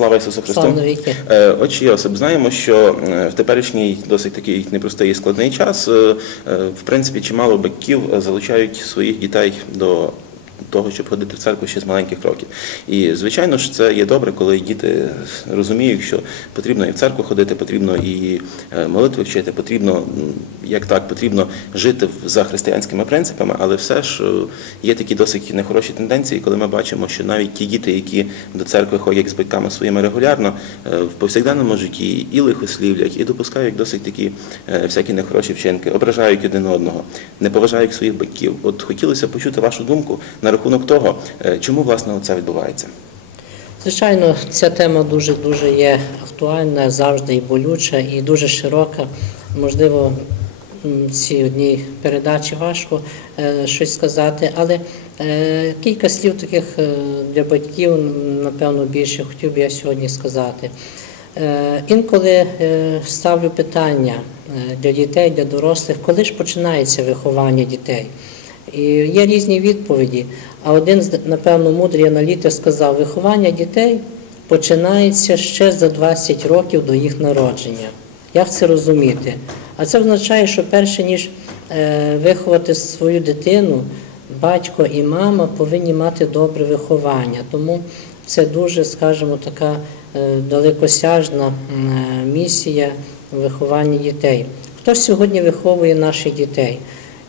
Слава Ісусу Христу! Слава. Е, Отче Йосип, знаємо, що е, в теперішній досить такий непростий і складний час, е, в принципі, чимало батьків залучають своїх дітей до того, щоб ходити в церкву ще з маленьких років. І, звичайно ж, це є добре, коли діти розуміють, що потрібно і в церкву ходити, потрібно і е, молитви вчити, потрібно, як так, потрібно жити за християнськими принципами, але все ж е, є такі досить нехороші тенденції, коли ми бачимо, що навіть ті діти, які до церкви ходять з батьками своїми регулярно, е, в повсякденному житті і лихослівлять, і допускають досить такі всякі нехороші вчинки, ображають один одного, не поважають своїх батьків. От хотілося почути вашу думку на рахунок того, е, чому власне це відбувається. Звичайно, ця тема дуже дуже є актуальна, завжди і болюча, і дуже широка. Можливо, цій одній передачі важко е, щось сказати, але е, кілька слів таких для батьків, напевно, більше хотів би я сьогодні сказати. Інколи ставлю питання для дітей, для дорослих, коли ж починається виховання дітей. І є різні відповіді. А один, напевно, мудрий аналітик сказав, виховання дітей починається ще за 20 років до їх народження. Як це розуміти? А це означає, що перше ніж е, виховати свою дитину, батько і мама повинні мати добре виховання. Тому це дуже, скажімо, така е, далекосяжна е, місія виховання дітей. Хто сьогодні виховує наших дітей?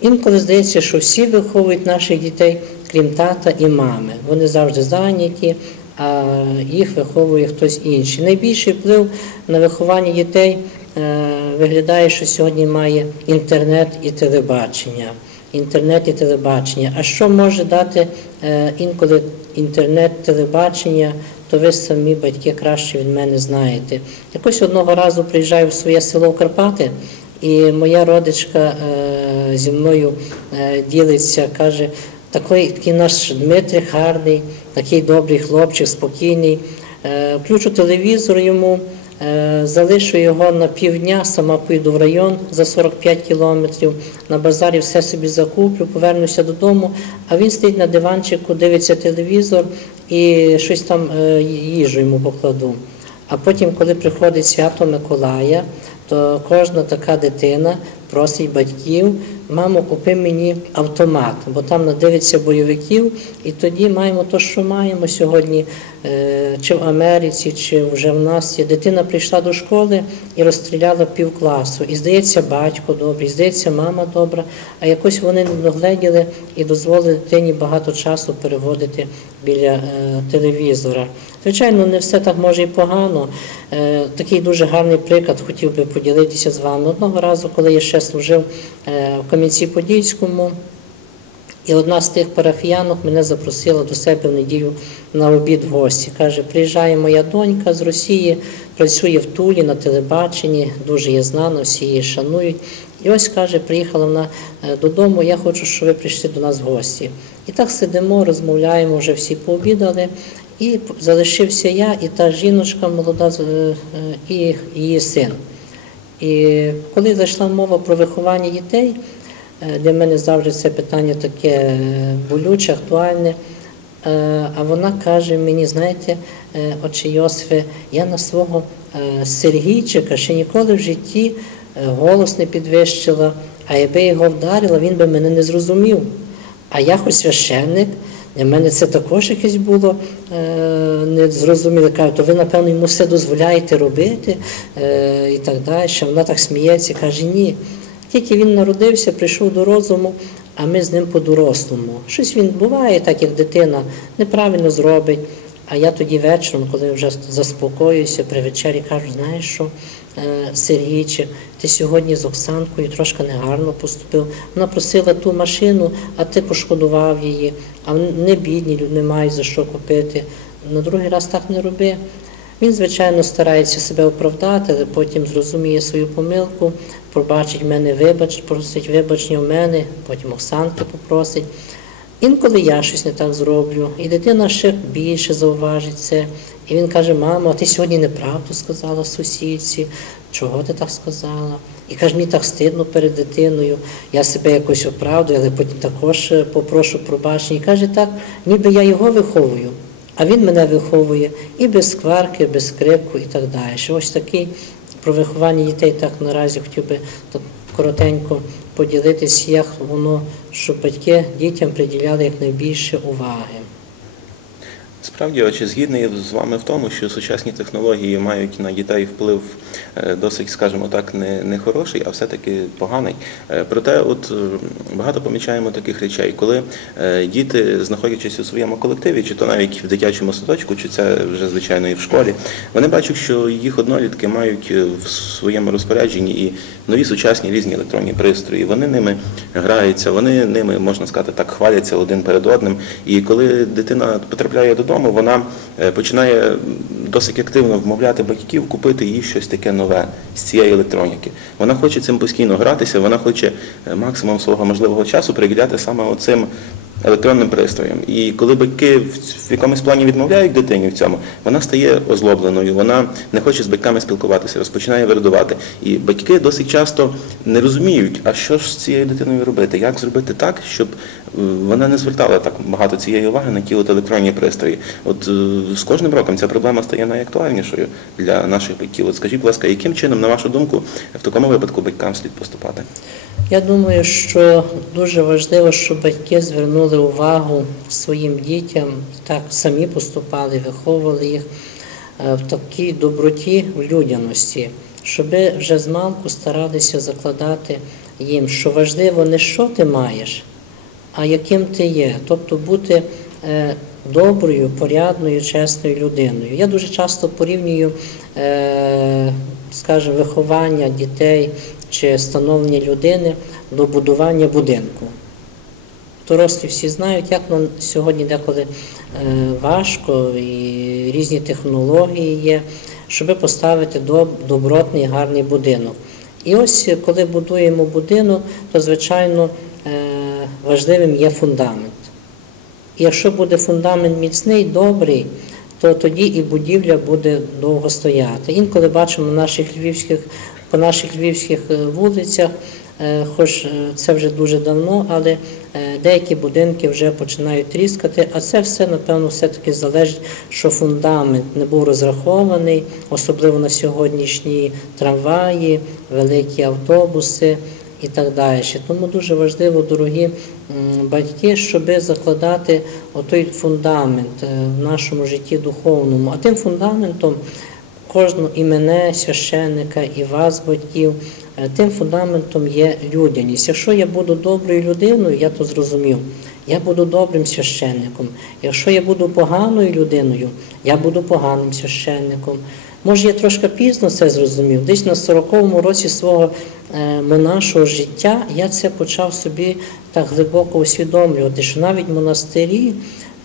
Інколи здається, що всі виховують наших дітей, крім тата і мами. Вони завжди зайняті, а їх виховує хтось інший. Найбільший вплив на виховання дітей е, виглядає, що сьогодні має інтернет і телебачення. Інтернет і телебачення. А що може дати е, інколи інтернет, телебачення, то ви самі батьки краще від мене знаєте. Якось одного разу приїжджаю в своє село Карпати. І моя родичка е, зі мною е, ділиться, каже, такий, такий наш Дмитрик гарний, такий добрий хлопчик, спокійний. Е, включу телевізор йому, залишу його на півдня, сама поїду в район за 45 кілометрів, на базарі все собі закуплю, повернуся додому, а він стоїть на диванчику, дивиться телевізор і щось там їжу йому покладу. А потім, коли приходить свято Миколая, то кожна така дитина просить батьків, мамо, купи мені автомат, бо там надивиться бойовиків, і тоді маємо те, що маємо сьогодні, е, чи в Америці, чи вже в нас є. Дитина прийшла до школи і розстріляла пів класу. І здається, батько добрий, і здається, мама добра, а якось вони не догледіли і дозволили дитині багато часу переводити біля е, телевізора. Звичайно, не все так може і погано. Е, Такий дуже гарний приклад хотів би поділитися з вами. Одного разу, коли я ще служив в Кам'янці-Подільському, і одна з тих парафіянок мене запросила до себе в неділю на обід в гості. Каже, приїжджає моя донька з Росії, працює в Тулі на телебаченні, дуже є знана, всі її шанують. І ось каже, приїхала вона е, додому, я хочу, щоб ви прийшли до нас в гості. І так сидимо, розмовляємо, вже всі пообідали. І залишився я, і та жіночка молода, е, е, і її син. І коли зайшла мова про виховання дітей, для мене завжди це питання таке е, болюче, актуальне. Е, А вона каже мені, знаєте, е, отче Йосифе, я на свого е, Сергійчика ще ніколи в житті е, голос не підвищила, а якби його вдарила, він би мене не зрозумів. А я хоч священник, для мене це також якесь було е, незрозуміле. Кажу, то ви, напевно, йому все дозволяєте робити е, і так далі. Вона так сміється, каже, ні. Тільки він народився, прийшов до розуму, а ми з ним по-дорослому. Щось він буває, так як дитина неправильно зробить. А я тоді вечором, коли вже заспокоююся при вечері, кажу, знаєш що, е, Сергійчик, ти сьогодні з Оксанкою трошки негарно поступив. Вона просила ту машину, а ти пошкодував її, а не бідні люди не мають за що купити. На другий раз так не роби. Він, звичайно, старається себе оправдати, але потім зрозуміє свою помилку, пробачить мене, вибач, просить вибачення в мене, потім Оксанка попросить. Інколи я щось не так зроблю, і дитина ще більше зауважить це. І він каже: мамо, ти сьогодні неправду сказала сусідці, чого ти так сказала? І каже, мені так стидно перед дитиною, я себе якось оправдую, але потім також е, попрошу пробачення. І каже, так, ніби я його виховую, а він мене виховує і без скварки, без крику і так далі. Ось такий про виховання дітей так наразі хотів би коротенько поділитися, як воно, щоб батьки дітям приділяли якнайбільше уваги. Справді, чи згідний з вами в тому, що сучасні технології мають на дітей вплив е, досить, скажімо так, не, не а все-таки поганий. Е, Проте, от е, багато помічаємо таких речей, коли діти, знаходячись у своєму колективі, чи то навіть в дитячому садочку, чи це вже звичайно і в школі, вони бачать, що їх однолітки мають в своєму розпорядженні і нові сучасні різні електронні пристрої. Вони ними граються, вони ними, можна сказати, так хваляться один перед одним. І коли дитина потрапляє додому, вона е, починає досить активно вмовляти батьків купити їй щось таке нове з цієї електроніки. Вона хоче цим постійно гратися, вона хоче е, максимум свого можливого часу приділяти саме оцим електронним пристроєм. І коли батьки в якомусь плані відмовляють дитині в цьому, вона стає озлобленою, вона не хоче з батьками спілкуватися, розпочинає вирадувати. І батьки досить часто не розуміють, а що ж з цією дитиною робити, як зробити так, щоб е, вона не звертала так багато цієї уваги на ті от електронні пристрої. От е, з кожним роком ця проблема стає найактуальнішою для наших батьків. От скажіть, будь ласка, яким чином, на вашу думку, в такому випадку батькам слід поступати? Я думаю, що дуже важливо, щоб батьки звернули увагу своїм дітям, так самі поступали, виховували їх е, в такій доброті, в людяності, щоб вже з малку старалися закладати їм, що важливо не що ти маєш, а яким ти є. Тобто бути е, доброю, порядною, чесною людиною. Я дуже часто порівнюю, е, скажімо, виховання дітей чи становлення людини до будування будинку. Дорослі всі знають, як нам сьогодні деколи е, важко і різні технології є, щоб поставити добротний, гарний будинок. І ось коли будуємо будинок, то звичайно е, важливим є фундамент. І якщо буде фундамент міцний, добрий, то тоді і будівля буде довго стояти. Інколи бачимо наших львівських, по наших львівських е, вулицях, хоч е, це вже дуже давно, але е, деякі будинки вже починають тріскати, а це все, напевно, все-таки залежить, що фундамент не був розрахований, особливо на сьогоднішні трамваї, великі автобуси і так далі. Тому дуже важливо, дорогі батьки, щоб закладати отой фундамент е, в нашому житті духовному. А тим фундаментом кожного і мене, священника, і вас, батьків, е, тим фундаментом є людяність. Якщо я буду доброю людиною, я то зрозумів. Я буду добрим священником. Якщо я буду поганою людиною, я буду поганим священником. Може, я трошки пізно це зрозумів. Десь на 40-му році свого е, монашого життя я це почав собі так глибоко усвідомлювати, що навіть монастирі,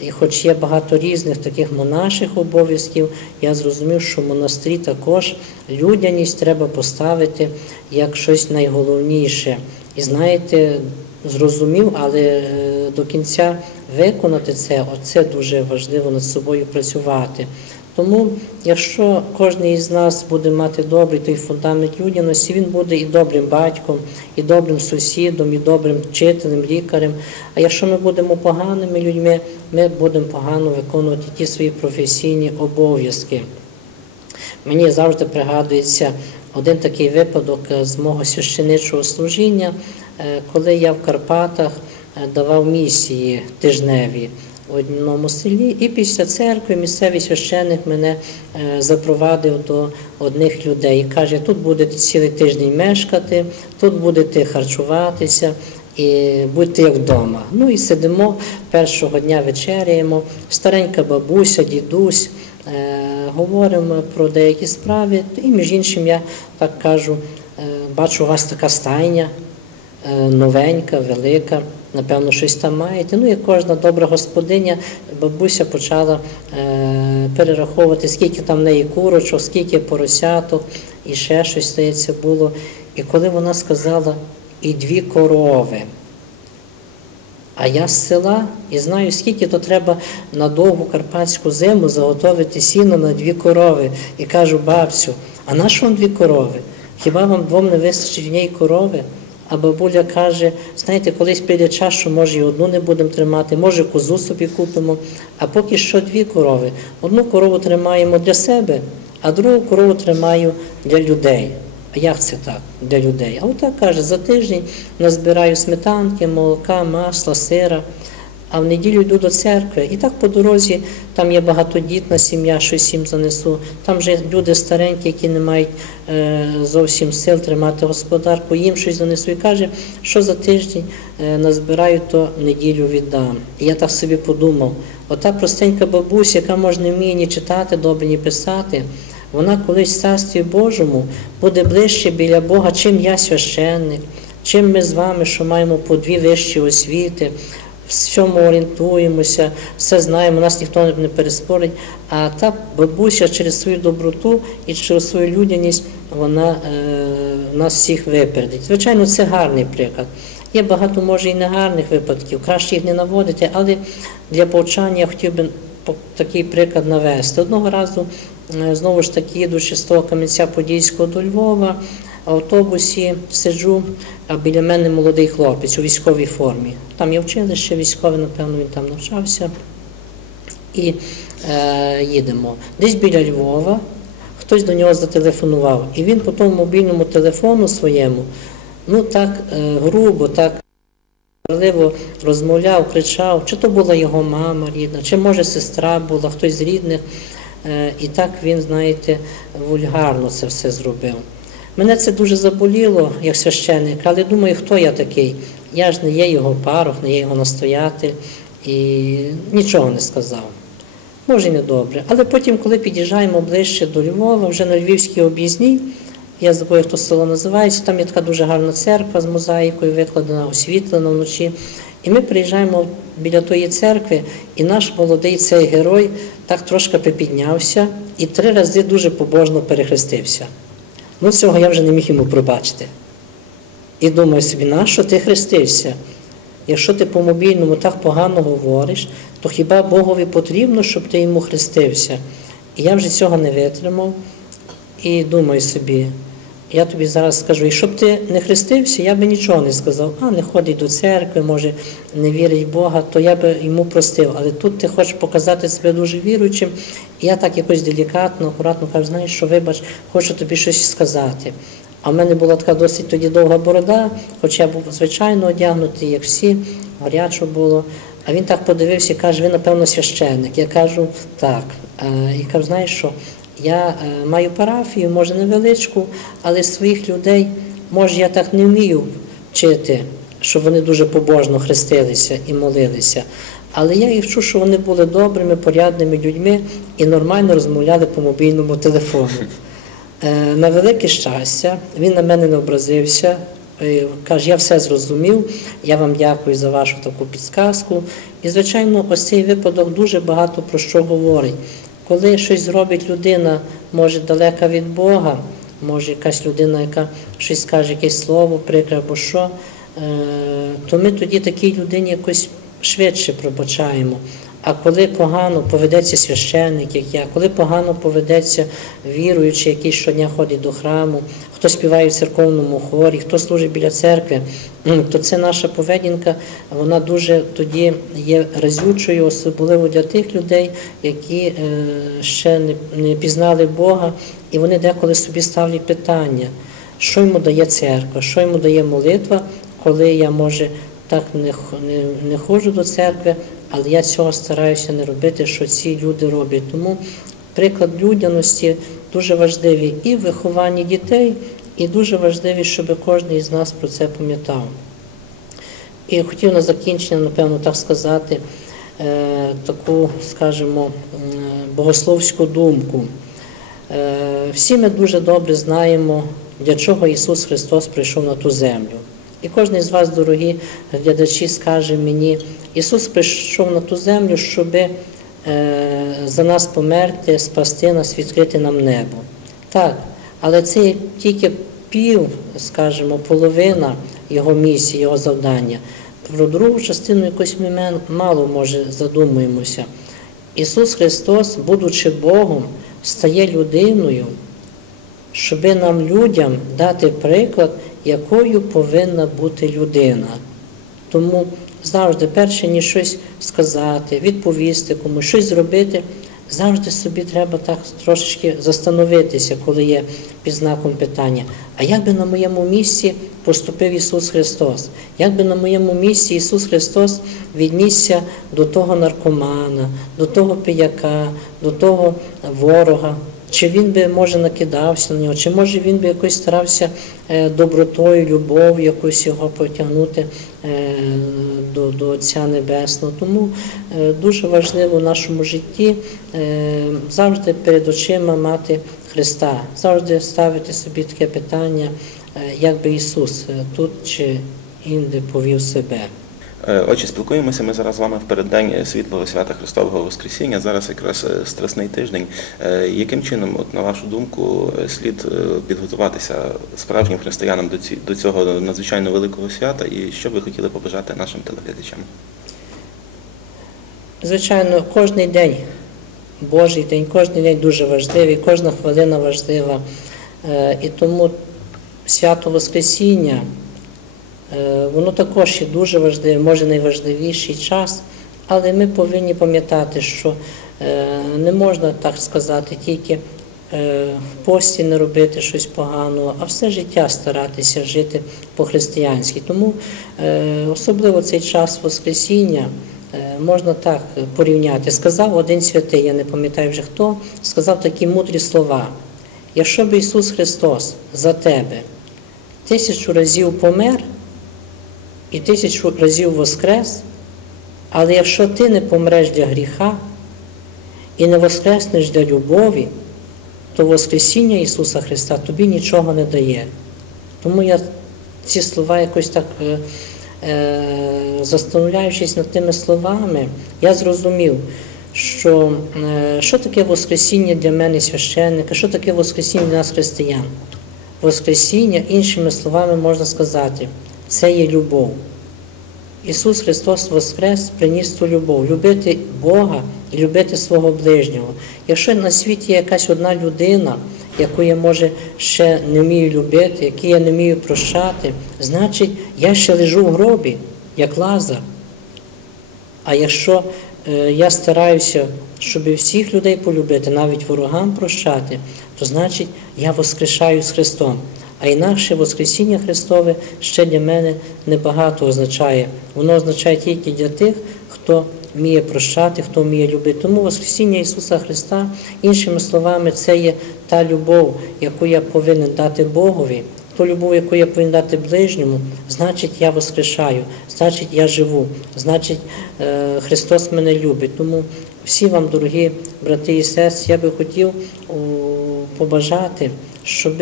і хоч є багато різних таких монаших обов'язків, я зрозумів, що в монастирі також людяність треба поставити як щось найголовніше. І знаєте, зрозумів, але е, до кінця виконати це, оце дуже важливо над собою працювати. Тому, якщо кожен із нас буде мати добрий той фундамент людяності, він буде і добрим батьком, і добрим сусідом, і добрим вчителем, лікарем. А якщо ми будемо поганими людьми, ми будемо погано виконувати ті свої професійні обов'язки. Мені завжди пригадується один такий випадок е, з мого священичого служіння, е, коли я в Карпатах е, давав місії тижневі в одному селі, і після церкви місцевий священник мене е, запровадив до одних людей каже, тут будете цілий тиждень мешкати, тут будете харчуватися. І будьте як вдома. Ну і сидимо першого дня вечеряємо. Старенька бабуся, дідусь, е, говоримо про деякі справи. І між іншим я так кажу, е, бачу, у вас така стайня новенька, велика, напевно, щось там маєте. Ну, як кожна добра господиня, бабуся почала е, перераховувати, скільки там в неї курочок, скільки поросяток, і ще щось здається було. І коли вона сказала, і дві корови. А я з села і знаю, скільки то треба на довгу карпатську зиму заготовити сіно на дві корови. І кажу, бабцю, а на що вам дві корови? Хіба вам двом не вистачить в ній корови? А бабуля каже: знаєте, колись прийде час, що може і одну не будемо тримати, може козу собі купимо, а поки що дві корови. Одну корову тримаємо для себе, а другу корову тримаю для людей. А як це так для людей? А отак каже, за тиждень назбираю сметанки, молока, масла, сира, а в неділю йду до церкви. І так по дорозі там є багатодітна сім'я, щось їм занесу. Там вже люди старенькі, які не мають е, зовсім сил тримати господарку, їм щось занесу. І каже, що за тиждень е, назбираю, то неділю віддам. І я так собі подумав, ота простенька бабуся, яка може не вміє ні читати, добре, ні писати. Вона колись в царстві Божому буде ближче біля Бога, чим я священник, чим ми з вами, що маємо по дві вищі освіти, в всьому орієнтуємося, все знаємо, нас ніхто не переспорить. А та бабуся через свою доброту і через свою людяність вона е, нас всіх випередить. Звичайно, це гарний приклад. Є багато, може, і негарних випадків, краще їх не наводити, але для повчання я хотів би такий приклад навести. Одного разу, е, знову ж таки, їдучи з того Кам'янця Подільського до Львова, автобусі сиджу, а біля мене молодий хлопець у військовій формі. Там є училище військове, напевно, він там навчався. І е, їдемо. Десь біля Львова хтось до нього зателефонував. І він по тому мобільному телефону своєму, ну так е, грубо, так Важливо розмовляв, кричав, чи то була його мама рідна, чи може сестра була, хтось з рідних. Е, І так він, знаєте, вульгарно це все зробив. Мене це дуже заболіло, як священник, але думаю, хто я такий? Я ж не є його парох, не є його настоятель і нічого не сказав. Може, не добре. Але потім, коли під'їжджаємо ближче до Львова, вже на Львівській об'їзній, я забув, як то село називається, там є така дуже гарна церква з мозаїкою, викладена, освітлена вночі. І ми приїжджаємо біля тої церкви, і наш молодий цей герой так трошки припіднявся і три рази дуже побожно перехрестився. Ну, цього я вже не міг йому пробачити. І думаю собі, нащо ти хрестився? Якщо ти по мобільному так погано говориш, то хіба Богові потрібно, щоб ти йому хрестився? І я вже цього не витримав і думаю собі, я тобі зараз скажу, якщо б ти не хрестився, я би нічого не сказав, а не ходить до церкви, може не вірить в Бога, то я би йому простив. Але тут ти хочеш показати себе дуже віруючим, і я так якось делікатно, акуратно кажу, знаєш, що вибач, хочу тобі щось сказати. А в мене була така досить тоді довга борода, хоча я був звичайно одягнутий, як всі, гарячо було. А він так подивився і каже, ви, напевно, священник. Я кажу, так. Е, І кажу, знаєш що, я е, маю парафію, може невеличку, але своїх людей, може, я так не вмію вчити, щоб вони дуже побожно хрестилися і молилися. Але я їх вчу, що вони були добрими, порядними людьми і нормально розмовляли по мобільному телефону. Е, На велике щастя, він на мене не образився. е, Каже, я все зрозумів, я вам дякую за вашу таку підсказку. І, звичайно, ось цей випадок дуже багато про що говорить. Коли щось зробить людина, може далека від Бога, може якась людина, яка щось скаже, якесь слово прикре або що, е, то ми тоді такій людині якось швидше пробачаємо. А коли погано поведеться священник, як я, коли погано поведеться віруючий, який щодня ходить до храму, хто співає в церковному хорі, хто служить біля церкви, то це наша поведінка, вона дуже тоді є разючою, особливо для тих людей, які е, ще не, пізнали Бога, і вони деколи собі ставлять питання, що йому дає церква, що йому дає молитва, коли я може так не, не, не ходжу до церкви, але я цього стараюся не робити, що ці люди роблять. Тому приклад людяності дуже важливий і в вихованні дітей, і дуже важливий, щоб кожен із нас про це пам'ятав. І хотів на закінчення, напевно, так сказати, е, таку, скажімо, богословську думку. Е, Всі ми дуже добре знаємо, для чого Ісус Христос прийшов на ту землю. І кожен з вас, дорогі глядачі, скаже мені, Ісус прийшов на ту землю, щоб за нас померти, спасти нас, відкрити нам небо. Так, але це тільки пів, скажімо, половина Його місії, Його завдання. Про другу частину якось ми мало може задумуємося. Ісус Христос, будучи Богом, стає людиною, щоб нам людям дати приклад, якою повинна бути людина. Тому завжди, перше ніж щось сказати, відповісти комусь, щось зробити, завжди собі треба так трошечки застановитися, коли є під знаком питання. А як би на моєму місці поступив Ісус Христос? Як би на моєму місці Ісус Христос віднісся до того наркомана, до того пияка, до того ворога? Чи він би може накидався на нього, чи може він би якось старався е, добротою, любов'ю якось його потягнути е, до, до Отця Небесного. Тому е, дуже важливо в нашому житті завжди перед очима мати Христа, завжди ставити собі таке питання, як би Ісус тут чи інде повів себе. Е, Отже, спілкуємося ми зараз з вами в переддень світлого свята Христового Воскресіння. Зараз якраз е, страсний тиждень. Е, Яким чином, от на вашу думку, слід підготуватися справжнім християнам до ці- до цього надзвичайно великого свята, і що ви хотіли побажати нашим телеглядачам? Звичайно, кожний день, Божий день, кожен день дуже важливий, кожна хвилина важлива. І тому свято Воскресіння, воно також є дуже важливе, може найважливіший час, але ми повинні пам'ятати, що е, не можна так сказати, тільки е, в пості не робити щось поганого, а все життя старатися жити по-християнськи. Тому е, особливо цей час Воскресіння. Е, Можна так порівняти. Сказав один святий, я не пам'ятаю вже хто, сказав такі мудрі слова. Якщо б Ісус Христос за тебе тисячу разів помер і тисячу разів воскрес, але якщо ти не помреш для гріха і не воскреснеш для любові, то Воскресіння Ісуса Христа тобі нічого не дає. Тому я ці слова якось так, е, е, застановляючись над тими словами, я зрозумів, що, е, що таке Воскресіння для мене священника, що таке Воскресіння для нас християн. Воскресіння, іншими словами, можна сказати, це є любов. Ісус Христос Воскрес приніс ту любов, любити Бога і любити свого ближнього. Якщо на світі є якась одна людина, яку я може ще не вмію любити, яку я не вмію прощати, значить я ще лежу в гробі, як Лазар. А якщо е, я стараюся, щоб всіх людей полюбити, навіть ворогам прощати, то значить я воскрешаю з Христом. А інакше Воскресіння Христове ще для мене небагато означає. Воно означає тільки для тих, хто вміє прощати, хто вміє любити. Тому Воскресіння Ісуса Христа, іншими словами, це є та любов, яку я повинен дати Богові, ту любов, яку я повинен дати ближньому, значить, я воскрешаю, значить, я живу, значить, е, Христос мене любить. Тому всі вам, дорогі брати і сестри, я би хотів побажати, щоб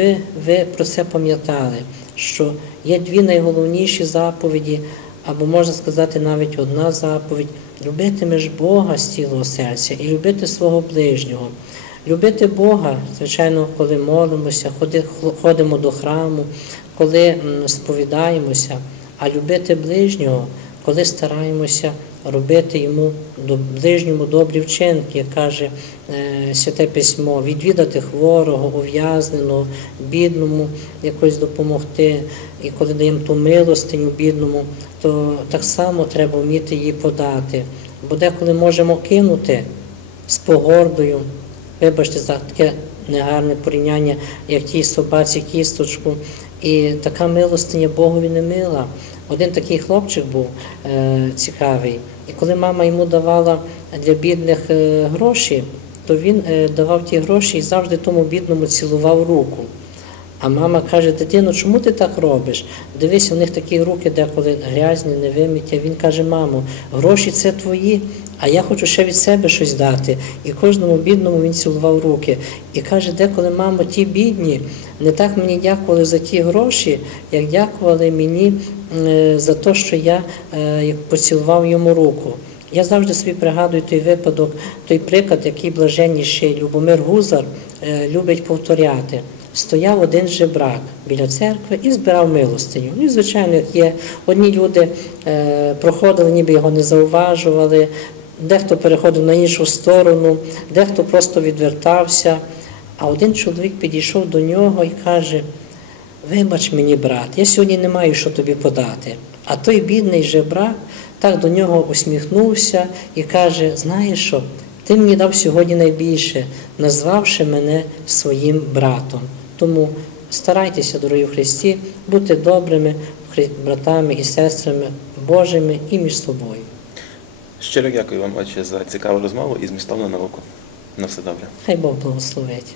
ви про це пам'ятали, що є дві найголовніші заповіді, або можна сказати навіть одна заповідь любити ж Бога з цілого серця і любити свого ближнього. Любити Бога, звичайно, коли молимося, ходимо до храму, коли сповідаємося, а любити ближнього, коли стараємося робити йому ближньому добрі вчинки, як каже е, Святе Письмо, відвідати хворого, ув'язненого, бідному якось допомогти. І коли даємо ту милостиню бідному, то так само треба вміти її подати. Бо деколи можемо кинути з погордою, вибачте за таке негарне порівняння, як тій собаці кісточку. І така милостиня Богові не мила. Один такий хлопчик був е, цікавий, і коли мама йому давала для бідних е, гроші, то він е, давав ті гроші і завжди тому бідному цілував руку. А мама каже, дитино, чому ти так робиш? Дивися, у них такі руки деколи грязні, не невимиті. Він каже, мамо, гроші це твої, а я хочу ще від себе щось дати. І кожному бідному він цілував руки. І каже, деколи, мамо, ті бідні, не так мені дякували за ті гроші, як дякували мені е, за те, що я е, поцілував йому руку. Я завжди собі пригадую той випадок, той приклад, який блаженніший Любомир Гузар е, любить повторяти. Стояв один жебрак біля церкви і збирав милостиню. Ну, і, звичайно, є, одні люди е, проходили, ніби його не зауважували, дехто переходив на іншу сторону, дехто просто відвертався. А один чоловік підійшов до нього і каже: Вибач мені, брат, я сьогодні не маю що тобі подати. А той бідний жебрак так до нього усміхнувся і каже: Знаєш що, ти мені дав сьогодні найбільше, назвавши мене своїм братом. Тому старайтеся, дорогі в Христі, бути добрими братами і сестрами Божими і між собою. Щиро дякую вам, отче, за цікаву розмову і змістовну науку. На все добре. Хай Бог благословить.